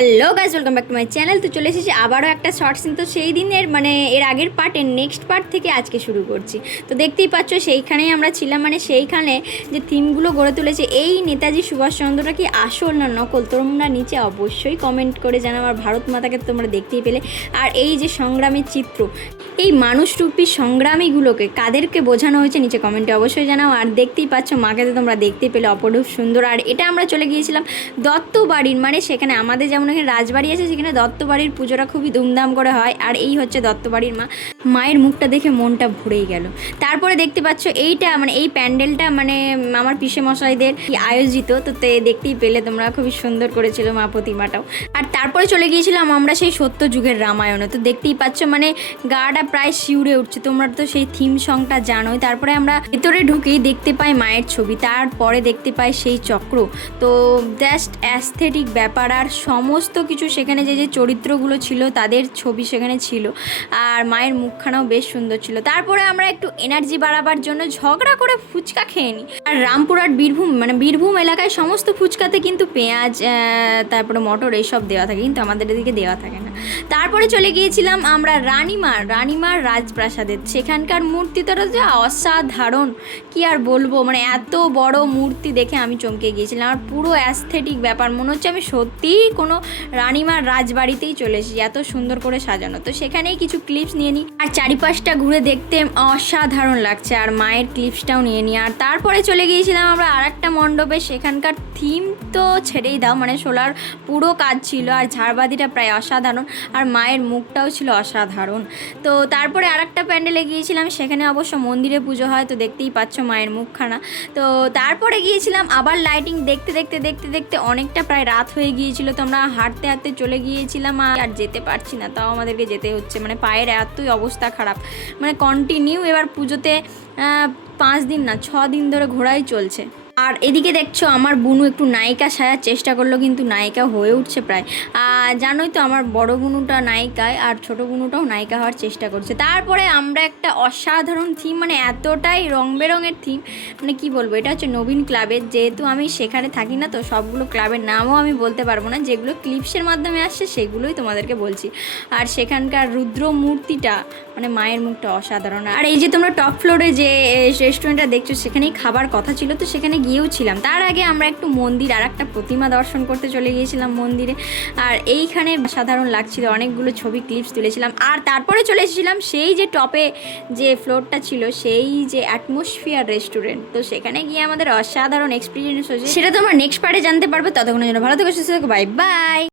Hello guys welcome back to my channel তো চলে এসেছি আবারও একটা শর্টস তো সেই দিনের মানে এর আগের পার্টের নেক্সট পার্ট থেকে আজকে শুরু করছি। তো দেখতেই পাচ্ছ, সেইখানেই আমরা ছিলাম। মানে সেইখানে যে থিমগুলো গড়ে তুলেছে, এই নেতাজি সুভাষচন্দ্রটা কি আসল না নকল? তোমরা নিচে অবশ্যই কমেন্ট করে জানাও। আর ভারত মাতাকে তোমরা দেখতেই পেলে। আর এই যে সংগ্রামের চিত্র, এই মানুষরূপী সংগ্রামীগুলোকে কাদেরকে বোঝানো হয়েছে, নিচে কমেন্টে অবশ্যই জানাও। আর দেখতেই পাচ্ছ, মাকে তো তোমরা দেখতেই পেলে, অপরূপ সুন্দর। আর এটা আমরা চলে গিয়েছিলাম দত্ত বাড়ির মানে সেখানে আমাদের যেমন এখানে রাজবাড়ি আছে, সেখানে দত্তবাড়ির পুজোটা খুবই ধুমধাম করে হয়। আর এই হচ্ছে দত্তবাড়ির মা। মায়ের মুখটা দেখে মনটা ভরেই গেল। তারপরে দেখতে পাচ্ছ এইটা মানে এই প্যান্ডেলটা মানে আমার পিসে মশাইদের আয়োজিত, তো দেখতেই পেলে তোমরা, খুবই সুন্দর করেছিল মা প্রতিমাটাও। আর তারপরে চলে গিয়েছিলাম আমরা সেই সত্য যুগের রামায়ণে, তো দেখতেই পাচ্ছ মানে গাটা প্রায় শিউরে উঠছে, তোমরা তো সেই থিম সংটা জানোই। তারপরে আমরা ভেতরে ঢুকেই দেখতে পাই মায়ের ছবি, তারপরে দেখতে পাই সেই চক্র। তো জাস্ট অ্যাস্থেটিক ব্যাপার, আর সমস্ত কিছু সেখানে যে যে চরিত্রগুলো ছিল, তাদের ছবি সেখানে ছিল। আর মায়ের মুখখানাও বেশ সুন্দর ছিল। তারপরে আমরা একটু এনার্জি বাড়াবার জন্য ঝগড়া করে ফুচকা খেয়ে নিই আর রামপুরহাট বীরভূম মানে বীরভূম এলাকায় সমস্ত ফুচকাতে কিন্তু পেঁয়াজ তারপরে মটর এইসব দেওয়া থাকে, কিন্তু আমাদের এদিকে দেওয়া থাকে না। তারপরে চলে গিয়েছিলাম আমরা রানীমার রানীমার রাজপ্রাসাদে সেখানকার মূর্তিটা যে অসাধারণ। কি আর বলব মানে এত বড় মূর্তি দেখে আমি চমকে গিয়েছিলাম। আর পুরো অ্যাস্থেটিক ব্যাপার, মনে হচ্ছে আমি সত্যিই কোনো রানীমার রাজবাড়িতেই চলে এসেছি, এত সুন্দর করে সাজানো। তো সেখানেই কিছু ক্লিপস নিয়ে নিই আর চারিপাশটা ঘুরে দেখতে অসাধারণ লাগছে। আর মায়ের ক্লিপসটাও নিয়ে নিই আর তারপরে চলে গিয়েছিলাম আমরা আর একটা মণ্ডপে। সেখানকার থিম তো ছেড়েই দাও মানে সোলার পুরো কাজ ছিল। আর ঝাড়বাতিটা প্রায় অসাধারণ। আর মায়ের মুখটাও ছিল অসাধারণ। তো তারপরে আর একটা প্যান্ডেলে গিয়েছিলাম। সেখানে অবশ্য মন্দিরে পুজো হয়, তো দেখতেই পাচ্ছ মায়ের মুখখানা। তো তারপরে গিয়েছিলাম আবার লাইটিং দেখতে দেখতে দেখতে দেখতে অনেকটা প্রায় রাত হয়ে গিয়েছিল। তো আমরা হাঁটতে হাঁটতে চলে গিয়েছিলাম আর যেতে পারছি না। তাও আমাদেরকে যেতে হচ্ছে। মানে পায়ের এতই অবস্থা খারাপ। মানে কন্টিনিউ এবার পুজোতে পাঁচ দিন না ছ দিন ধরে ঘোরাই চলছে। আর এদিকে দেখছ আমার বুনু একটু নায়িকা সাজার চেষ্টা করল, কিন্তু নায়িকা হয়ে উঠছে প্রায়। আর জানোই তো আমার বড় বুনুটা নায়িকায় আর ছোট বুনুটাও নায়িকা হওয়ার চেষ্টা করছে। তারপরে আমরা একটা অসাধারণ থিম মানে এতটাই রং বেরঙের থিম মানে কি বলব, এটা হচ্ছে নবীন ক্লাবের, যেহেতু আমি সেখানে থাকি না, তো সবগুলো ক্লাবের নামও আমি বলতে পারব না, যেগুলো ক্লিপসের মাধ্যমে আসছে সেগুলোই তোমাদেরকে বলছি। আর সেখানকার রুদ্র মূর্তিটা মানে মায়ের মুখটা অসাধারণ। আর এই যে তোমরা টপ ফ্লোরে যে রেস্টুরেন্টটা দেখছ, সেখানেই খাবার কথা ছিল, তো সেখানে গিয়েও ছিলাম তার আগে আমরা একটু মন্দির আর একটা প্রতিমা দর্শন করতে চলে গিয়েছিলাম মন্দিরে। আর এইখানে সাধারণ লাগছিল, অনেকগুলো ছবি ক্লিপস তুলেছিলাম। আর তারপরে চলে এসেছিলাম সেই যে টপে যে ফ্লোরটা ছিল, সেই যে অ্যাটমসফিয়ার রেস্টুরেন্ট তো সেখানে গিয়ে আমাদের অসাধারণ এক্সপিরিয়েন্স হয়েছে। সেটা তোমরা নেক্সট পার্টে জানতে পারবে। ততক্ষণের জন্য ভালো থেকো, সুস্থ থাকো বাই বাই